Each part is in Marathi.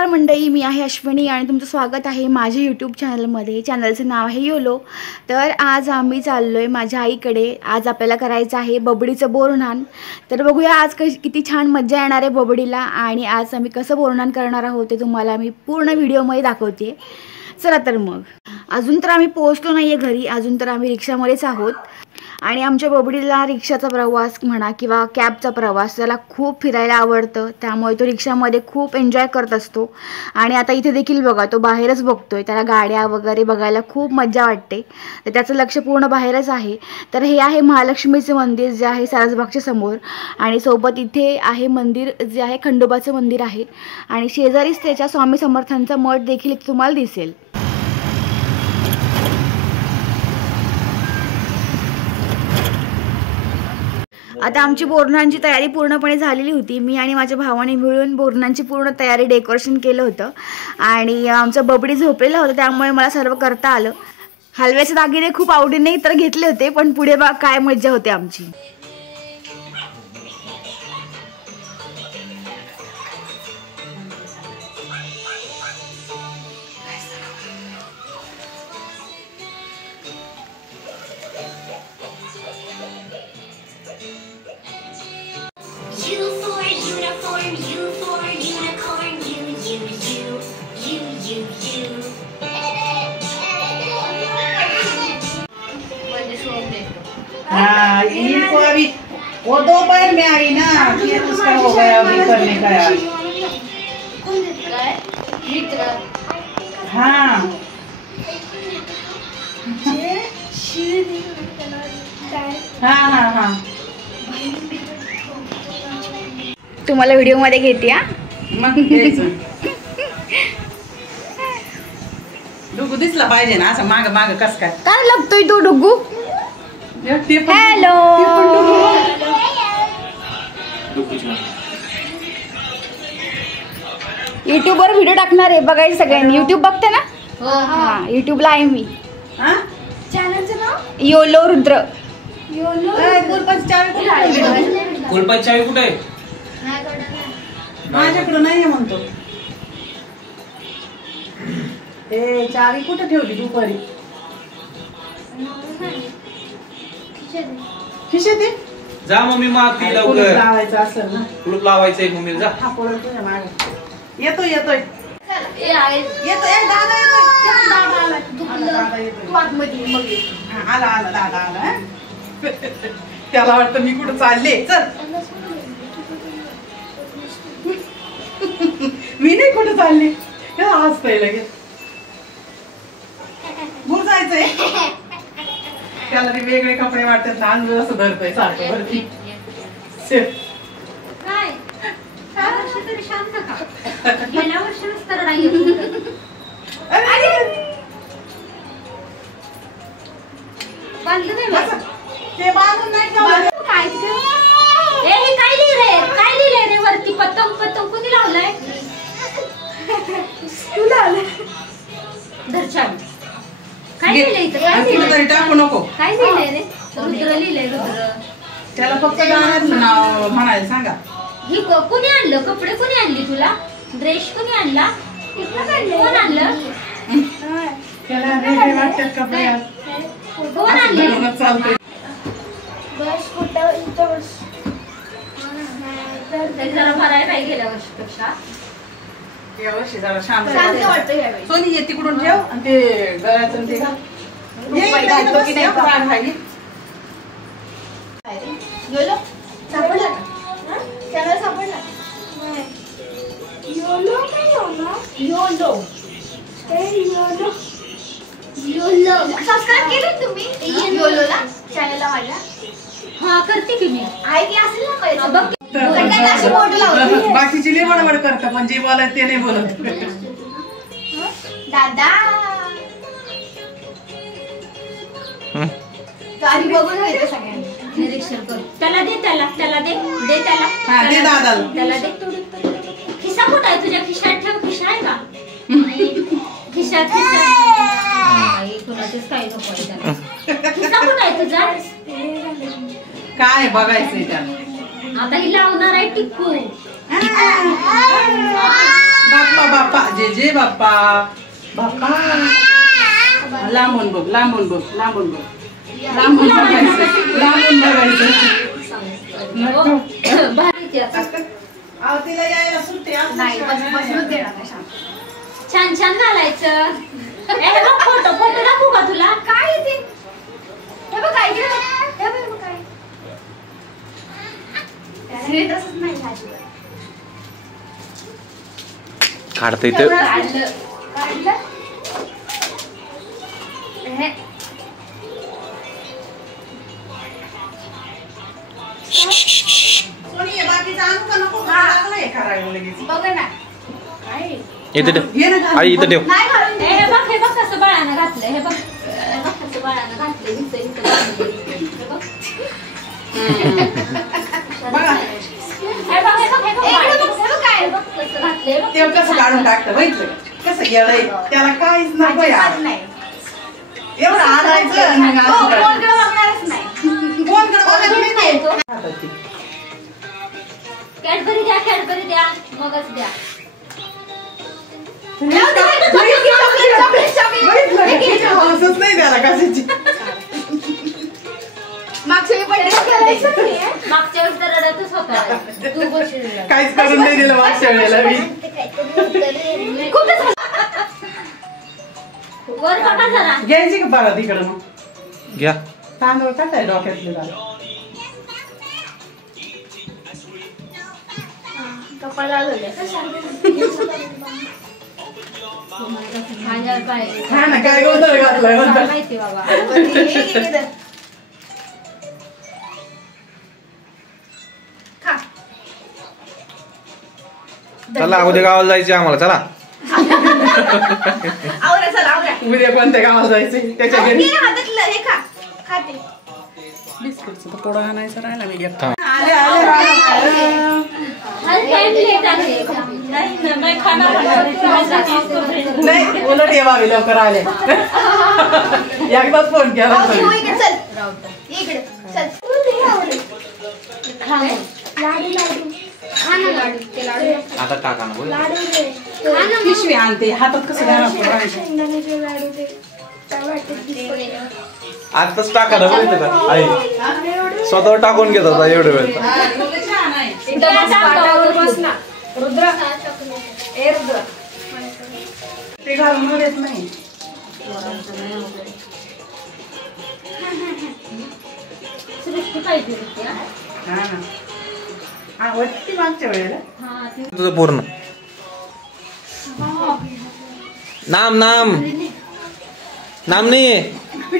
नमस्कार मंडळी, मी आहे अश्विनी आणि तुमचं स्वागत आहे माझ्या यूट्यूब चॅनलमध्ये. चॅनलचं नाव आहे योलो. तर आज आम्ही चाललो आहे माझ्या आईकडे. आज आपल्याला करायचं आहे बबडीचं बोरन्हाण. तर बघूया आज किती छान मज्जा येणार आहे बबडीला, आणि आज आम्ही कसं बोरन्हाण करणार आहोत ते तुम्हाला मी पूर्ण व्हिडिओमध्ये दाखवते. चला तर मग. अजून तर आम्ही पोहोचलो नाही आहे घरी, अजून तर आम्ही रिक्षामध्येच आहोत. आणि आमच्या बबडीला रिक्षाचा प्रवास म्हणा किंवा कॅबचा प्रवास त्याला खूप फिरायला आवडतं, त्यामुळे तो रिक्षामध्ये खूप एन्जॉय करत असतो. आणि आता इथे देखील बघा, तो बाहेरच बघतोय, त्याला गाड्या वगैरे बघायला खूप मजा वाटते, तर त्याचं लक्ष पूर्ण बाहेरच आहे. तर हे आहे महालक्ष्मीचे मंदिर जे आहे सारसबागच्या समोर, आणि सोबत इथे आहे मंदिर जे आहे खंडोबाचं मंदिर आहे, आणि शेजारीच त्याच्या स्वामी समर्थांचा मठ देखील इथे तुम्हाला दिसेल. आता आमची बोरन्हाणची तयारी पूर्णपणे झालेली होती. मी आणि माझ्या भावाने मिळून बोरन्हाणची पूर्ण तयारी डेकोरेशन केलं होतं, आणि आमचं बबडी झोपलेलं होतं, त्यामुळे मला सर्व करता आलं. हलव्याचे दागिने खूप आवडीने तर घेतले होते, पण पुढे बघा काय मज्जा होते आमची. हाँ इनको अभी वो दोपहर में आई ना, फिर उसका हो गया अभी करने का यार. हाँ हाँ हाँ हाँ तुम्हाला व्हिडिओ मध्ये घेते. मग डुगू दिसला पाहिजे ना, असं माग माग कस काय लागतोय तो डुगू. हॅलो, युट्यूबवर व्हिडिओ टाकणार आहे, बघायचं सगळ्यांनी. युट्यूब बघते ना? हा, युट्यूबला आहे मी. चॅनलचं नाव योलो रुद्र. कुलपाची चावी कुठे आहे? माझ्याकडे नाहीये म्हणतो. ए चावी कुठे ठेवली दुपारी? खिशात आहे. जा मम्मी मारती कुलूप लवकर. लावायचं असेल ना. कुलूप लावायचंय मम्मीला. जा. हा पोळा तुझ्या मागे येतोय येतोय येतोय. दादा येतोय. दादा येतोय. आला आला दादा आला. त्याला वाटतं मी कुठं चालले. चल मी नाही कुठं चालले. हसतय लगेच. भूर जायचंय. त्याला ते वेगळे कपडे वाटतात ना, अंग असं धरतोय सारखं भरती. काय वर्षी तरी शांत का? गेल्या वर्षीच तर नाही. बांधलं नाही बस. ते बांधून नाही जाऊ. काय ए हे काय लिहिलंय? काय लिहिलंय रे वरती? पतंग पतंग कोणी लावलाय? तुला आलं दर्शन काय लिहिलंय इथं? काय तुला लिहिलंय? तरी टाकू नको. काय लिहिलंय रे? रुद्र लिहिलंय रुद्र. त्याला फक्त गाण्याचं नाव म्हणायला सांगा. ही कोणी आणलं? कपडे कोणी आणली तुला? ड्रेस कोणी आणला? कोण आणलं? त्याला वेगळे वाटतात कपडे. कोण आणले? चालतोय. जरा भरायला काय गेल्या वर्षीपेक्षा या वर्षी जरा शांत वाटतं यावेळी. सोनी ये तिकडून ठेव आणि ते गळ्याचं ते घाल. घालतो की नाही राग राहिली. योलो सापडला का? चॅनल सापडला? योलो काय YOLO? YOLO YOLO YOLO subscribe केलं तुम्ही योलोला चॅनलला माझ्या? हा करते की मी. आहे की असेल ना पाहिजे. बघ अशी मोठं लावतो. बाकीची लई बडबड करतात, पण जे बोलत ते नाही बोलत. दादा गाडी बघून घेते सगळ्यांनी. निरीक्षण कर. त्याला दे, त्याला दे, दे त्याला. हा दे दादाला. त्याला दे. खिसा कुठं आहे तुझ्या? खिशात ठेव. खिसा आहे का? खिशात कुणाचेच काही नको आहे त्याला. खिसा कुठं आहे तुझा? काय बघायचंय त्याला? आता ही लावणार आहे टिक्कू. बाप्पा बाप्पा जे जे बाप्पा बाप्पा. लांबून बघ लांबून बघ लांबून बघ लांबून बघायचं लांबून बघायचं. भारीची आता. अहो तिला यायला सुट्टी असली नाही शिवाय बस बसूनच देणार नाही शांत. छान छान घालायचं. हे बघ फोटो फोटो दाखवू का तुला? काय येते हे बघ काय केलं हे बघ काय त्याने तसंच नाही अजिबात. काढता इथं काढलं काढलं हे. कोणी ये, बाकीचं आणू का नको? लागलं हे करायला लगेच. बघ ना काय इथं ठेव घे ना घालून. आई इथं ठेव. नाही घालून हे बघ कसं बाळानं घातलं. हे बघ कसं बाळानं घातलं. इथं इथं घातलं. हे बघ. बघा हे बघ हे बघ हे बघ हे बाळ. बघ, हे बघ काय. हे बघ कसं घातलंय. हे बघ ते कसं काढून टाकतं बघितलं का? कसं गेलंय त्याला काहीच नको अजिबात यार. नाही. एवढं आणायचं आणि मग हो, असं करायचं. कोणकडे बघणारच नाही. कोणकडे बघत नाही नाही तो. हाताची. कॅडबरी द्या मगच द्या. बघितलं का? तिच्या हौसच नाही त्याला कशाची. मागच्या वेळी birthday केला. मागच्या वेळेस तर रडतच होता. तू बसली काहीच करून नाही दिलं मागच्या वेळेला मी. वर बघा जरा. घ्यायची का बघा तिकडं मग घ्या. तांदूळ टाकाय डोक्यातले जरा. कपाळाला लावलंय. माझ्यावर पाय. हा ना काय गोंधळ घातलाय गोंधळ. माहिती बाबा. खा. चला उद्या गावाला जायचे आम्हाला. चला आवरा चला आवरा. उद्या कोणत्या गावाला जायचं त्याच्या घरी. घे ना हातातलं हे खा खाते. बिस्किटचं पोळा आणायचं राहिला मी घेतला. थांब. आले आले आले. नाही खाणार. नाही उलट ये बाबी लवकर आले. एकदाच फोन केला राहू दे, तरी. हो, इकडे चल इकडे चल. खा मग. लाडू लाडू खा ना लाडू. ते लाडू आता टाका ना बोल. लाडू दे. खा ना पिशवी आणते हातात कसं द्यायला शेंगदाण्याचे लाडू दे. काय वाटत आताच टाका ना बोलतो का आई स्वतःवर टाकून घेत होता एवढं वेळ. रुद्र ए रुद्र ते घालून देत नाही. सृष्टी पाहिजे होती, हा? हा ना आवडती मागच्या वेळेला. हा, ती तुझं पूर्ण नाम नाम नाम नाहीये. तो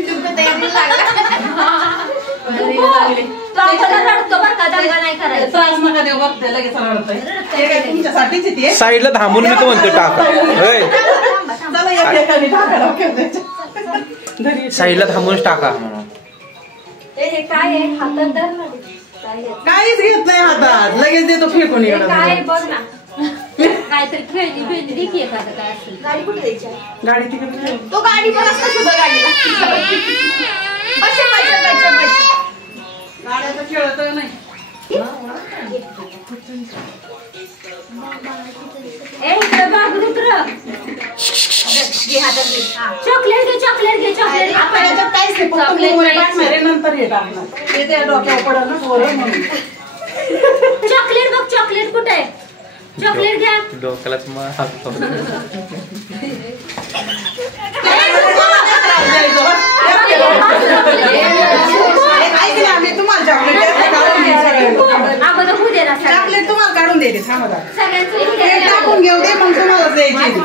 आपल्याला रडतो बरं का, दंगा नाही करायचा. त्रास नका देऊ बघ ते लगेच रडतंय. ते काय तुमच्यासाठीच आहे ते. साईडला थांबून मी तो म्हणतो टाका. होय चला या ठिकाणी टाका डोक्यात त्याच्या. घरी साईडला थांबूनच टाका म्हणून. हे काय आहे हातात धर ना. काय आहे? काहीच घेत नाही हातात लगेच देतो फेकून हे काय इकडं. बघ ना. काहीतरी खेळणी बिळणी दे की एखादं काय असेल. गाडी कुठे द्यायची आहे? गाडी तिकडे ठेव. तो गाडी पण असतो सुद्धा गाडीला. बस गाड्याचं खेळत नाही. ए इकडे बघ रुद्र. चॉकलेट घे चॉकलेट घे चॉकलेट. आपण याच्यात काहीच नाही. फक्त मोहरी टाकणार आहे, नंतर हे टाकणार. ते त्या डोक्यावर पडलं ना पोरं म्हणून. चॉकलेट बघ चॉकलेट कुठे आहे. चॉकलेट घ्या. डोक्यालाच मग हात लावतो. ऐकलं आम्ही तुम्हाला चॉकलेट काढून दे सगळ्यांना. अगोदर होऊ दे ना सगळ्यांना. चॉकलेट तुम्हाला काढून देते थांबा जरा. सगळ्यांचं होऊ ते दे. टाकून घेऊ दे मग तुम्हाला द्यायची.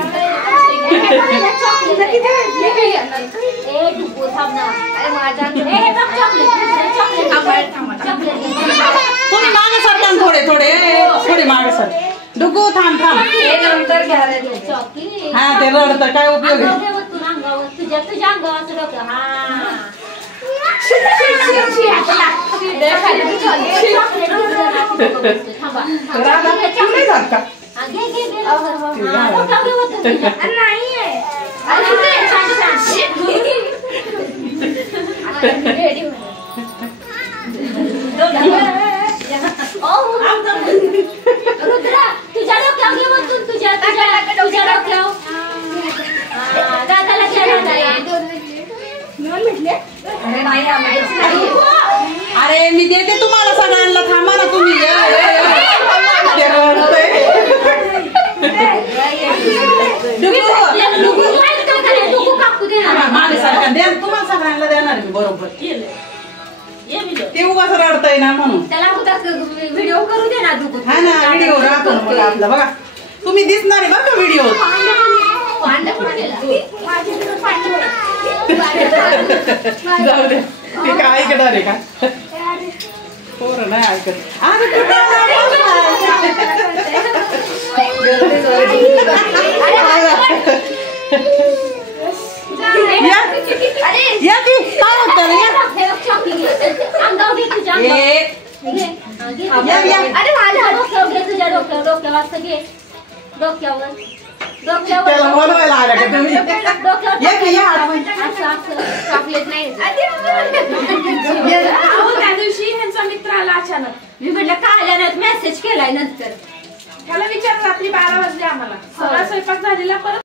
चॉकलेट किती भेटले? ए डुबू थांब ना. अरे माझ्या हे बघ चॉकलेट चॉकलेट चॉकलेट थोडी मागे सरका ना, थोडे थोडे थोडे मागे सर. डुगू थांब थांब. नंतर घ्यायला चॉकलेट. हा ते रडतं काय उपयोग आहे. अंगावर तू अंगावर तुझ्या अंगावर डोकं. हा थांबा. राधा, तू नाही जात का? घे घे घे डोक्यावर घे होतं तुझ्या. नाही आहे. अरे छान छान. रेडी हो. रुद्रा तुझ्या डोक्यावर घे वरतून तुझ्या भेटले अरे नाही आम्हालाच नाही अरे मी देते तुम्हाला सगळ्यांना, थांबा ना तुम्ही. तुम्हाला सगळ्यांना देणार मी बरोबर. ते उगाच रडतय ना म्हणून. त्याला व्हिडिओ करू दे ना तू. हा ना व्हिडिओ राखून आपला बघा. तुम्ही दिसणार आहे बघा व्हिडिओ. जाऊ दे ते काय ऐकणार आहे का? पोरं नाही ऐकत. या की काय होतं रे? त्याला बोलवायला आला का तुम्ही? चॉकलेट नाही. त्या दिवशी ह्यांचा मित्र आला अचानक. मी म्हटलं का आल्या नाही, मेसेज केलाय नंतर. त्याला विचार रात्री 12 वाजले आम्हाला. सगळा स्वयंपाक झालेला, परत